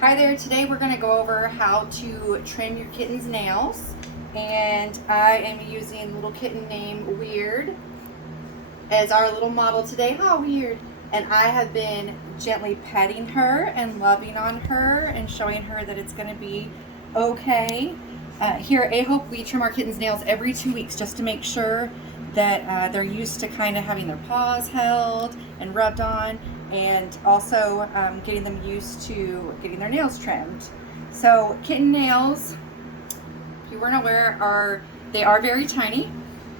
Hi there, today we're going to go over how to trim your kitten's nails, and I am using little kitten named Weird as our little model today. How weird. And I have been gently petting her and loving on her and showing her that it's going to be okay. Here at A-Hope, we trim our kitten's nails every 2 weeks just to make sure that they're used to kind of having their paws held and rubbed on, and also getting them used to getting their nails trimmed. So kitten nails, if you weren't aware, they are very tiny,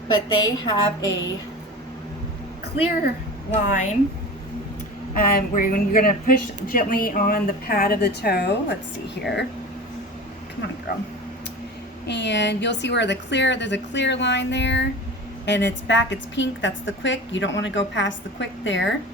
but they have a clear line where when you're going to push gently on the pad of the toe. Let's see here. Come on, girl. And you'll see where there's a clear line there, and it's back, it's pink, that's the quick. You don't want to go past the quick there.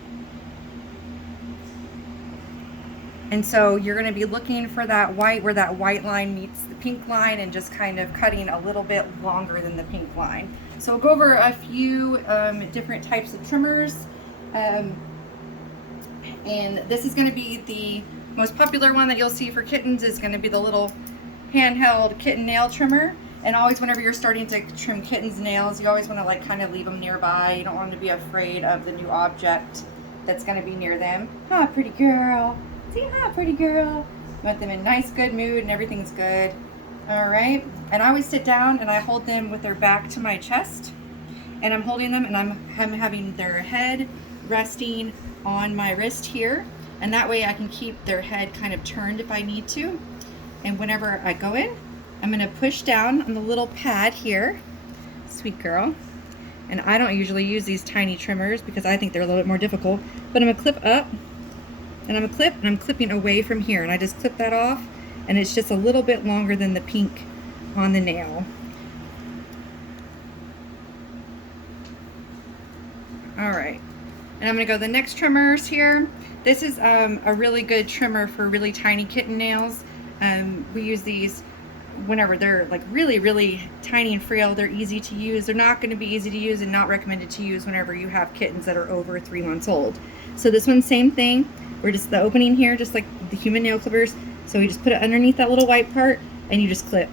And so you're going to be looking for that white, where that white line meets the pink line, and just kind of cutting a little bit longer than the pink line. So we'll go over a few different types of trimmers. And this is going to be the most popular one that you'll see for kittens, is going to be the little handheld kitten nail trimmer. And always whenever you're starting to trim kittens' nails, you always want to like kind of leave them nearby. You don't want them to be afraid of the new object that's going to be near them. Huh, pretty girl. See, hi, pretty girl. You want them in nice, good mood, and everything's good. All right. And I always sit down and I hold them with their back to my chest, and I'm holding them, and I'm having their head resting on my wrist here, and that way I can keep their head kind of turned if I need to. And whenever I go in, I'm going to push down on the little pad here. Sweet girl. And I don't usually use these tiny trimmers because I think they're a little bit more difficult, but I'm going to clip up. And I'm going to clip, and I'm clipping away from here, and I just clip that off, and it's just a little bit longer than the pink on the nail. All right, and I'm going to go the next trimmers here. This is a really good trimmer for really tiny kitten nails. We use these whenever they're like really, really tiny and frail. They're easy to use. They're not going to be easy to use and not recommended to use whenever you have kittens that are over 3 months old. So this one, same thing. We're just the opening here, just like the human nail clippers. So we just put it underneath that little white part, and you just clip.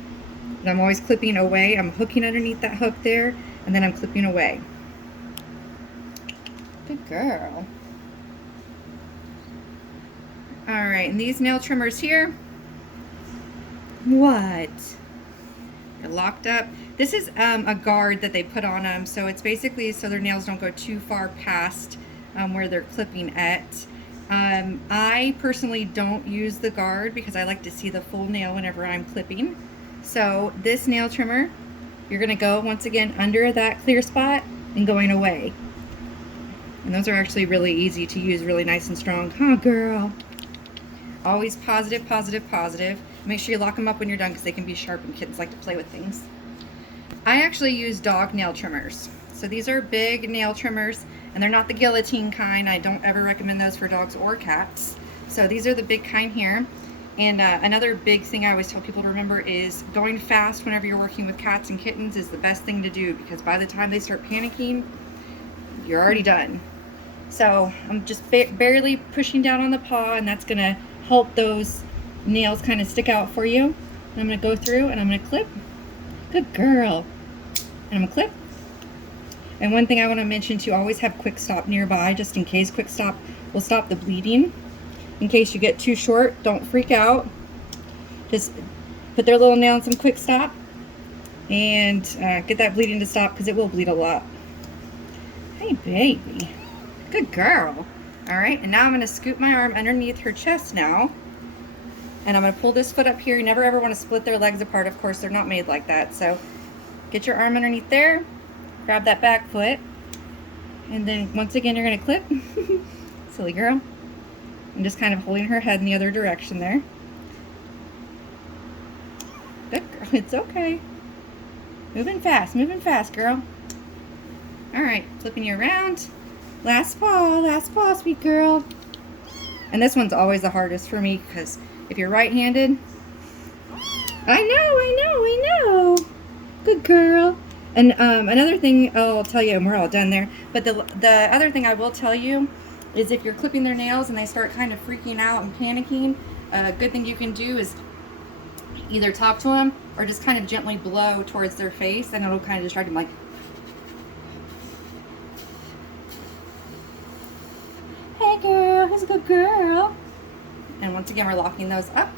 And I'm always clipping away. I'm hooking underneath that hook there, and then I'm clipping away. Good girl. All right, and these nail trimmers here. What? They're locked up. This is a guard that they put on them, so it's basically so their nails don't go too far past where they're clipping at. I personally don't use the guard because I like to see the full nail whenever I'm clipping. So this nail trimmer, you're going to go once again under that clear spot and going away. And those are actually really easy to use, really nice and strong. Huh, girl? Always positive, positive, positive. Make sure you lock them up when you're done because they can be sharp and kittens like to play with things. I actually use dog nail trimmers. So these are big nail trimmers, and they're not the guillotine kind. I don't ever recommend those for dogs or cats. So these are the big kind here. And another big thing I always tell people to remember is going fast whenever you're working with cats and kittens is the best thing to do, because by the time they start panicking, you're already done. So I'm just barely pushing down on the paw, and that's gonna help those nails kind of stick out for you. And I'm gonna go through and I'm gonna clip. Good girl. And I'm gonna clip. And one thing I want to mention too, always have quick stop nearby, just in case. Quick stop will stop the bleeding. In case you get too short, don't freak out. Just put their little nail in some quick stop and get that bleeding to stop, because it will bleed a lot. Hey baby, good girl. All right, and now I'm going to scoop my arm underneath her chest now, and I'm going to pull this foot up here. You never ever want to split their legs apart, of course, they're not made like that. So get your arm underneath there. Grab that back foot, and then once again you're going to clip. Silly girl. I'm just kind of holding her head in the other direction there. Good girl. It's okay. Moving fast, girl. Alright, flipping you around. Last paw, sweet girl. And this one's always the hardest for me, because if you're right-handed, I know. Good girl. And another thing I'll tell you, and we're all done there, but the other thing I will tell you is if you're clipping their nails and they start kind of freaking out and panicking, A good thing you can do is either talk to them or just kind of gently blow towards their face, and it'll kind of distract them, like, hey girl, who's a good girl? And once again, we're locking those up.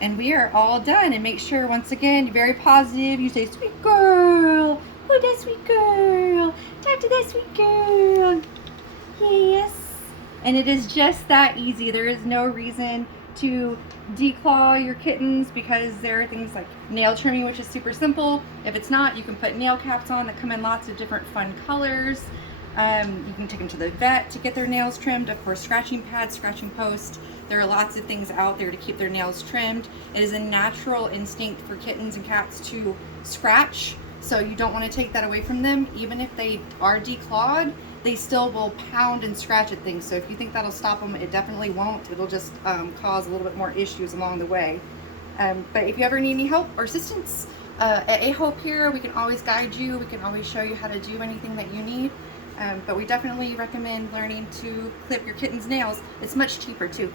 And we are all done. And make sure, once again, you're very positive. You say, sweet girl. Oh, that sweet girl. Talk to that sweet girl. Yes. And it is just that easy. There is no reason to declaw your kittens, because there are things like nail trimming, which is super simple. If it's not, you can put nail caps on that come in lots of different fun colors. You can take them to the vet to get their nails trimmed. Of course, scratching pads, scratching post. There are lots of things out there to keep their nails trimmed. It is a natural instinct for kittens and cats to scratch, so you don't want to take that away from them. Even if they are declawed, they still will pound and scratch at things. So if you think that'll stop them, it definitely won't. It'll just cause a little bit more issues along the way. But if you ever need any help or assistance, at A-Hope here, we can always guide you. We can always show you how to do anything that you need. But we definitely recommend learning to clip your kitten's nails. It's much cheaper too.